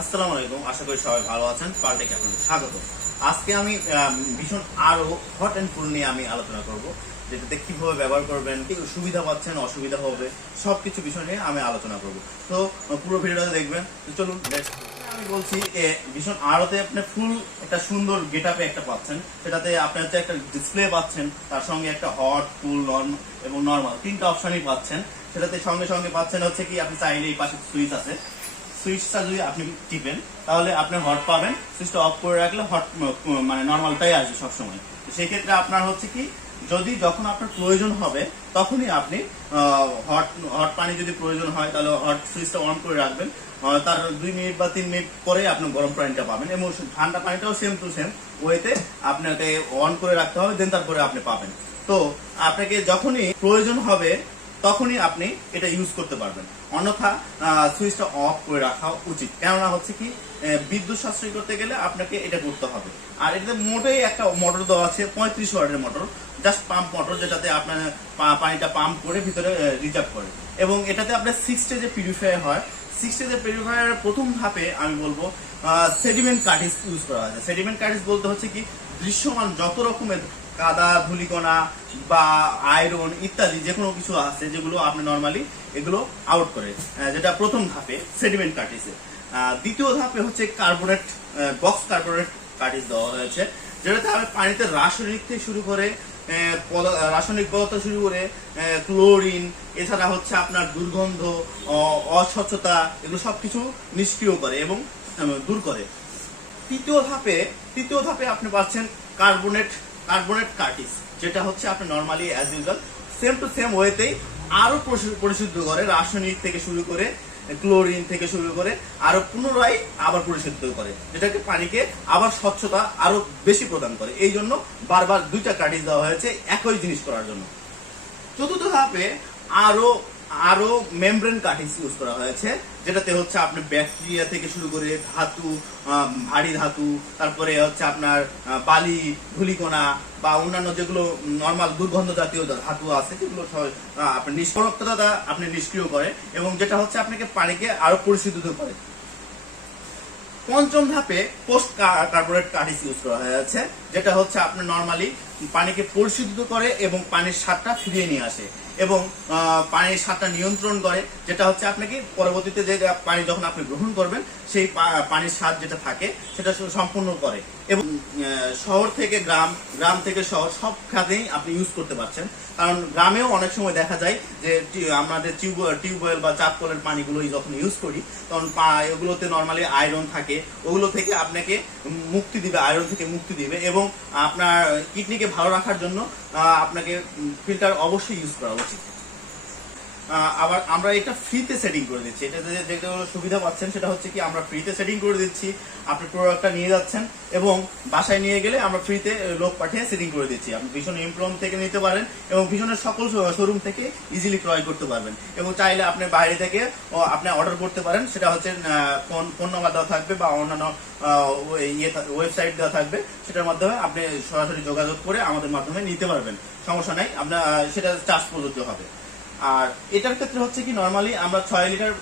আসসালামু আলাইকুম আশা করি সবাই ভালো আছেন। পাল্টেকে আপনাদের স্বাগত। আজকে আমি ভীষণ আরও হট অ্যান্ড ফুল নিয়ে আমি আলোচনা করব যেটাতে কীভাবে ব্যবহার করবেন কি সুবিধা পাচ্ছেন অসুবিধা হবে সবকিছু বিষয় নিয়ে আমি আলোচনা করব। তো পুরো ভিডিওটা দেখবেন। তো চলুন আমি বলছি এ, ভীষণ আরোতে আপনি ফুল একটা সুন্দর গেট আপে একটা পাচ্ছেন। সেটাতে আপনি হচ্ছে একটা ডিসপ্লে পাচ্ছেন তার সঙ্গে একটা হট ফুল নর্ম এবং নর্মাল তিনটা অপশনই পাচ্ছেন। সেটাতে সঙ্গে সঙ্গে পাচ্ছেন হচ্ছে কি আপনি চাইলে এই পাশে সুইচ আছে। সুইচটা যদি আপনি টিপেন, তাহলে আপনি হট পাবেন। সুইচটা অফ করে রাখলে হট মানে নর্মালটাই আসবে সবসময়। তো সেই ক্ষেত্রে আপনার হচ্ছে কি, যদি যখন আপনার প্রয়োজন হবে, তখনই আপনি হট হট পানি যদি প্রয়োজন হয়, তাহলে হট সুইচটা অন করে রাখবেন। তার দুই মিনিট বা তিন মিনিট পরে আপনি গরম পানিটা পাবেন। এবং ঠান্ডা পানিটাও সেম টু সেম ওয়েতে আপনাকে অন করে রাখতে হবে, দেন তারপরে আপনি পাবেন। তো আপনাকে যখনই প্রয়োজন হবে তখনই আপনি এটা ইউজ করতে পারবেন। অন্যথা সুইচটা অফ করে রাখা উচিত। কেননা হচ্ছে কি বিদ্যুৎ সাশ্রয় করতে গেলে আপনাকে এটা করতে হবে। আর এটাতে মোটেই একটা মোটর দেওয়া আছে, পঁয়ত্রিশ ওয়ার্ডের মোটর জাস্ট পাম্প মোটর যেটাতে আপনার পানিটা পাম্প করে ভিতরে রিজার্ভ করে। এবং এটাতে আপনার সিক্স স্টেজে পিউরিফায়ার হয়। সিক্স স্টেজের পিউরিফায়ারের প্রথম ধাপে আমি বলব সেডিমেন্ট কার্টিস ইউজ করা হয়েছে সেডিমেন্ট কার্টিস বলতে হচ্ছে কি দৃশ্যমান যত রকমের কাদা, ধুলিকণা বা আয়রন ইত্যাদি যে কোনো কিছু আছে যেগুলো আপনি নর্মালি এগুলো আউট করে যেটা প্রথম ধাপে সেডিমেন্ট কার্টিসে দ্বিতীয় ধাপে হচ্ছে কার্বোনেট বক্স কার্বোনেট কার্টিস দেওয়া হয়েছে যেটাতে আমি পানিতে রাসায়নিক থেকে শুরু করে রাসায়নিক পদার্থ শুরু করে ক্লোরিন এছাড়া হচ্ছে আপনার দুর্গন্ধ অস্বচ্ছতা, এগুলো সবকিছু নিষ্ক্রিয় করে এবং দূর করে। তৃতীয় ধাপে তৃতীয় ধাপে আপনি পাচ্ছেন কার্বনেট কার্বনেট কার্টিস যেটা হচ্ছে আপনি normally as usual same to same ওয়েতেই আরও পরিশু- পরিশুদ্ধ করে, রাসায়নিক থেকে শুরু করে ক্লোরিন থেকে শুরু করে, আরও পুনরায় আবার পরিশুদ্ধ করে, যেটাকে পানিকে আবার স্বচ্ছতা আরও বেশি প্রদান করে। এই জন্য বারবার দুইটা কার্টিস দেওয়া হয়েছে একই জিনিস করার জন্য। চতুর্থ ধাপে আরও আরও মেমব্রেন কাটিংস ইউজ করা হয়েছে। যেটাতে হচ্ছে আপনার ব্যাকটেরিয়া থেকে শুরু করে ধাতু ভারী ধাতু, তারপরে হচ্ছে আপনার বালি, ধুলিকণা বা অন্যান্য যেগুলো নর্মাল দুর্গন্ধ জাতীয় ধাতু আছে, যেগুলো আপনার আপনি নিষ্ক্রিয় করে এবং যেটা হচ্ছে আপনাকে পানিকে আরও পরিশুদ্ধ করে। পঞ্চম ধাপে পোস্ট কার্বোনেট কার্টিস ইউজ করা হয়েছে যেটা হচ্ছে আপনার নর্মালি পানিকে পরিশুদ্ধ করে এবং পানির স্বাদটা ফিরিয়ে নিয়ে আসে। এবং পানির স্বাদটা নিয়ন্ত্রণ করে, যেটা হচ্ছে আপনাকে পরবর্তীতে যে পানি যখন আপনি গ্রহণ করবেন, সেই পানির স্বাদ যেটা থাকে, সেটা সম্পূর্ণ করে। এবং শহর থেকে গ্রাম গ্রাম থেকে শহর সব খাতেই আপনি ইউজ করতে পারছেন। কারণ গ্রামেও অনেক সময় দেখা যায় যে আমাদের টিউবওয়েল টিউবওয়েল বা চাপ কলের পানিগুলো যখন ইউজ করি, তখন এগুলোতে নর্মালি আয়রন থাকে। ওগুলো থেকে আপনাকে মুক্তি দিবে আয়রন থেকে মুক্তি দিবে এবং আপনার কিডনিকে ভালো রাখার জন্য আপনাকে ফিল্টার অবশ্যই ইউজ করা Thank you. আবার আমরা এটা ফ্রিতে সেটিং করে দিচ্ছি। এটাতে যে- যেটা সুবিধা পাচ্ছেন, সেটা হচ্ছে কি আমরা ফ্রিতে সেটিং করে দিচ্ছি। আপনি প্রোডাক্টটা নিয়ে যাচ্ছেন এবং বাসায় নিয়ে গেলে আমরা ফ্রিতে লোক পাঠিয়ে সেটিং করে দিচ্ছি। আপনি ভীষণ ইমপ্লম থেকে নিতে পারেন এবং ভীষণের সকল শোরুম থেকে ইজিলি ক্রয় করতে পারবেন। এবং চাইলে আপনি বাইরে থেকে আপনি অর্ডার করতে পারেন। সেটা হচ্ছে ফোন ফোন নাম্বার দেওয়া থাকবে বা অন্যান্য ইয়ে ওয়েবসাইট দেওয়া থাকবে। সেটার মাধ্যমে আপনি সরাসরি যোগাযোগ করে আমাদের মাধ্যমে নিতে পারবেন। সমস্যা নাই, আপনার সেটা চার্জ প্রযোজ্য হবে। আর এটার ক্ষেত্রে হচ্ছে কি নর্মালি আমরা ছয় লিটার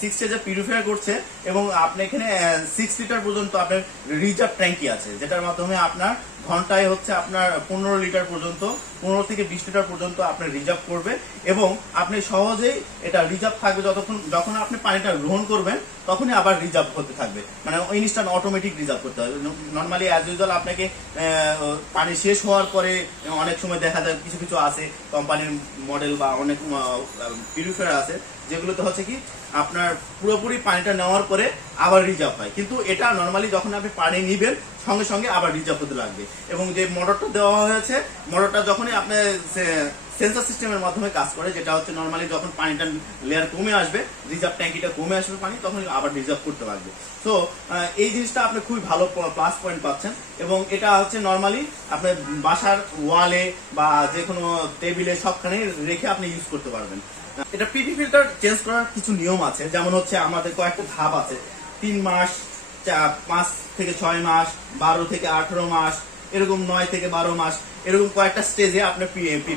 সিক্স স্টেজে পিউরিফায়ার করছে এবং আপনি এখানে সিক্স লিটার পর্যন্ত আপনার রিজার্ভ ট্যাঙ্কি আছে, যেটার মাধ্যমে আপনার ঘন্টায় হচ্ছে আপনার পনেরো লিটার পর্যন্ত, পনেরো থেকে বিশ লিটার পর্যন্ত আপনার রিজার্ভ করবে এবং আপনি সহজেই এটা রিজার্ভ থাকবে যতক্ষণ, যখন আপনি পানিটা গ্রহণ করবেন, তখনই আবার রিজার্ভ হতে থাকবে। মানে ইনস্ট্যান্ট অটোমেটিক রিজার্ভ করতে হবে। নর্মালি অ্যাজ ইউজুয়াল আপনাকে পানি শেষ হওয়ার পরে অনেক সময় দেখা যায় কিছু কিছু আছে কোম্পানির মডেল বা অনেক পিউরিফায়ার আছে যেগুলোতে হচ্ছে কি, আপনার পুরোপুরি পানিটা নেওয়ার পরে আবার রিজার্ভ হয়। কিন্তু এটা নর্মালি যখন আপনি পানি নিবেন, সঙ্গে সঙ্গে আবার রিজার্ভ হতে লাগবে। এবং যে মোটরটা দেওয়া হয়েছে, মোটরটা যখনই আপনি সেন্সার সিস্টেমের মাধ্যমে কাজ করে, যেটা হচ্ছে নর্মালি যখন পানিটা লেয়ার কমে আসবে রিজার্ভ ট্যাঙ্কিটা কমে আসবে পানি তখন আবার রিজার্ভ করতে পারবে তো এই জিনিসটা আপনি খুবই ভালো প্লাস পয়েন্ট পাচ্ছেন। এবং এটা হচ্ছে নর্মালি আপনার বাসার ওয়ালে বা যে কোনো টেবিলে সবখানে রেখে আপনি ইউজ করতে পারবেন। এটা পিপি ফিল্টার চেঞ্জ করার কিছু নিয়ম আছে। যেমন হচ্ছে আমাদের কয়েকটা ধাপ আছে। তিন মাস পাঁচ থেকে ছয় মাস, বারো থেকে আঠারো মাস, এরকম নয় থেকে বারো মাস। এরকম কয়েকটা স্টেজে আপনার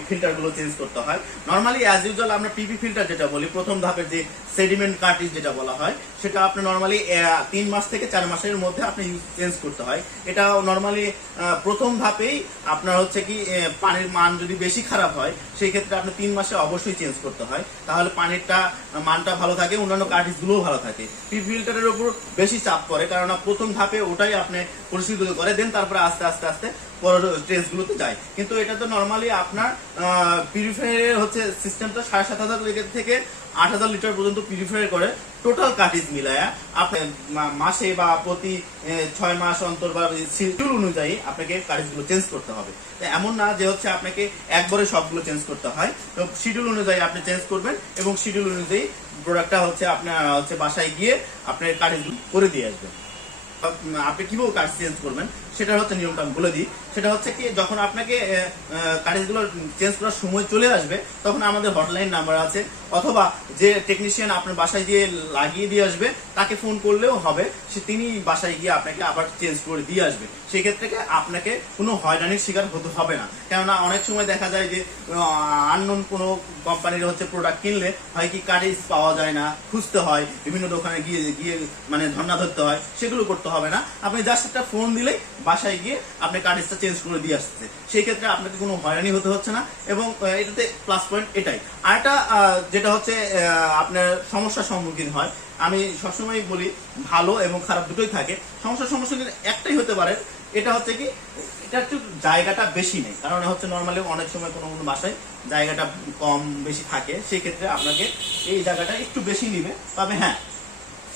ফিল্টারগুলো চেঞ্জ করতে হয়। নর্মালি অ্যাজ ইউজুয়াল আমরা পিপি ফিল্টার যেটা বলি, প্রথম ধাপের যে সেডিমেন্ট কার্টিজ যেটা বলা হয়, সেটা আপনি নর্মালি তিন মাস থেকে চার মাসের মধ্যে আপনি চেঞ্জ করতে হয়। এটা নর্মালি প্রথম ধাপেই আপনার হচ্ছে কি পানির মান যদি বেশি খারাপ হয়, সেই ক্ষেত্রে আপনি তিন মাসে অবশ্যই চেঞ্জ করতে হয়। তাহলে পানিরটা, মানটা ভালো থাকে, অন্যান্য কার্টিজ গুলোও ভালো থাকে। পি ফিল্টারের উপর বেশি চাপ পড়ে কারণ প্রথম ধাপে ওটাই আপনি পরিশোধিত করে দেন তারপরে আস্তে আস্তে আস্তে পরের স্টেজগুলোতে যায়। কিন্তু এটা তো নর্মালি আপনার পিউরিফায়ারের হচ্ছে সিস্টেমটা সাড়ে সাত হাজার লিটার থেকে আট হাজার লিটার পর্যন্ত পিউরিফায়ার করে টোটাল কাটিজ মিলায়া। আপনি মাসে বা প্রতি ছয় মাস অন্তর বা শিডিউল অনুযায়ী আপনাকে কাটিজগুলো চেঞ্জ করতে হবে। এমন না যে হচ্ছে আপনাকে একবারে সবগুলো চেঞ্জ করতে হয়। তো শিডিউল অনুযায়ী আপনি চেঞ্জ করবেন এবং শিডিউল অনুযায়ী প্রোডাক্টটা হচ্ছে আপনার, হচ্ছে বাসায় গিয়ে আপনার কাটিজগুলো করে দিয়ে আসবেন। আপনি কীভাবে কার্ড চেঞ্জ করবেন? সেটা হচ্ছে নিয়মটা আমি বলে দিই। সেটা হচ্ছে কি, যখন আপনাকে কার্ডগুলো চেঞ্জ করার সময় চলে আসবে, তখন আমাদের হটলাইন নাম্বার আছে, অথবা যে টেকনিশিয়ান আপনার বাসায় গিয়ে লাগিয়ে দিয়ে আসবে, তাকে ফোন করলেও হবে, সে তিনি বাসায় গিয়ে আপনাকে আবার চেঞ্জ করে দিয়ে আসবে। সেই ক্ষেত্রে আপনাকে কোনো হয়রানির শিকার হতে হবে না। কেননা অনেক সময় দেখা যায় যে আননোন কোনো কোম্পানির হচ্ছে প্রোডাক্ট কিনলে হয় কি কার্ডেজ পাওয়া যায় না, খুঁজতে হয়, বিভিন্ন দোকানে গিয়ে গিয়ে মানে ধর্ণা ধরতে হয়, সেগুলো করতে হবে না। আপনি জাস্ট একটা ফোন দিলেই বাসায় গিয়ে আপনি কার্ডেজটা চেঞ্জ করে দিয়ে আসছে সেই ক্ষেত্রে আপনাকে কোনো হয়রানি হতে হচ্ছে না এবং এটাতে প্লাস পয়েন্ট এটাই। আরেকটা যেটা হচ্ছে আপনার সমস্যার সম্মুখীন হয়। আমি সবসময় বলি, ভালো এবং খারাপ দুটোই থাকে। সমস্যার সম্মুখীন একটাই হতে পারে, এটা হচ্ছে কি এটা একটু জায়গাটা বেশি নেই। কারণ হচ্ছে নর্মালি অনেক সময় কোনো কোনো বাসায় জায়গাটা কম বেশি থাকে। সেই ক্ষেত্রে আপনাকে এই জায়গাটা একটু বেশি নিবে। তবে হ্যাঁ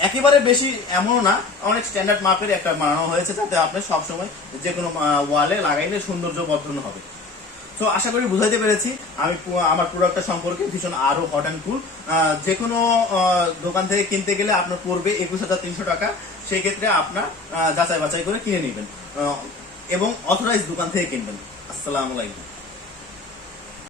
একেবারে বেশি এমন না, অনেক স্ট্যান্ডার্ড মাপের একটা বানানো হয়েছে যাতে আপনি সবসময় যে কোনো ওয়ালে লাগাইলে সৌন্দর্য বর্ধন হবে। তো আশা করি বুঝাইতে পেরেছি। আমি আমার প্রোডাক্টটা সম্পর্কে ভীষণ আরও হট অ্যান্ড কুল যে কোনো দোকান থেকে কিনতে গেলে আপনার পড়বে একুশ হাজার তিনশো টাকা। সেই ক্ষেত্রে আপনার যাচাই বাছাই করে কিনে নেবেন। এবং অথরাইজ দোকান থেকে কিনবেন। আসসালামু আলাইকুম।